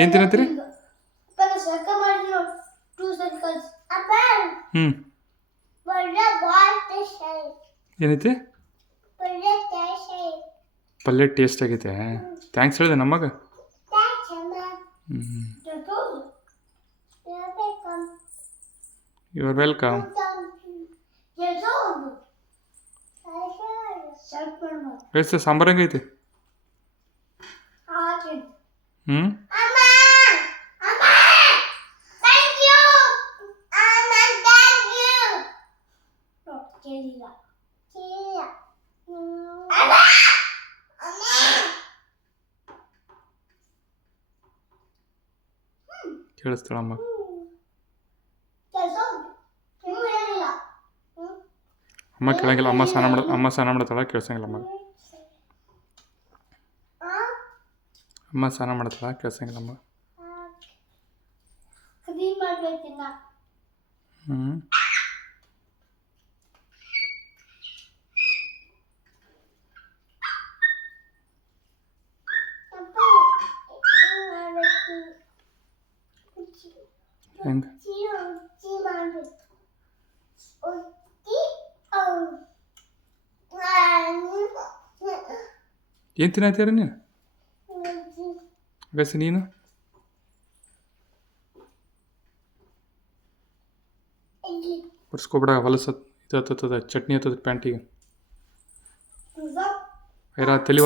ಏನು ತಿನ್ನತ್ತೀರಿ? ಹ್ಞೂ ಏನೈತಿ? ಪಲ್ಯ ಟೇಸ್ಟ್ ಆಗೈತೆ. ಥ್ಯಾಂಕ್ಸ್ ಹೇಳಿದೆ ನಮ್ಮಗ. You are welcome. ಎಷ್ಟು ಸಾಂಬಾರು ಹೆಂಗೈತಿ? ಹ್ಞೂ ಕೇಳಿಸ್ತಾಳ ಅಮ್ಮ. ಅಮ್ಮ ಕೇಳಂಗಿಲ್ಲ. ಅಮ್ಮ ಸ್ನಾನ ಮಾಡತ್ತಾಳ, ಕೇಳ್ಸಂಗಿಲ್ಲ ಅಮ್ಮ. ಅಮ್ಮ ಸ್ನಾನ ಮಾಡತ್ತಾಳ, ಕೇಳ್ಸಂಗಿಲ್ಲ ಅಮ್ಮ. ಹ್ಞೂ ಹೆಂಗೆ? ಏನು ತಿನ್ನತ್ತೀರ ನೀನು? ಅಗಸಿ ನೀನು? ಬರ್ಸ್ಕೊಬಿಡ. ಹೊಲಸು ಇದು ಹತ್ತದ, ಚಟ್ನಿ ಹತ್ತದ ಪ್ಯಾಂಟಿಗೆ. ತಲೆ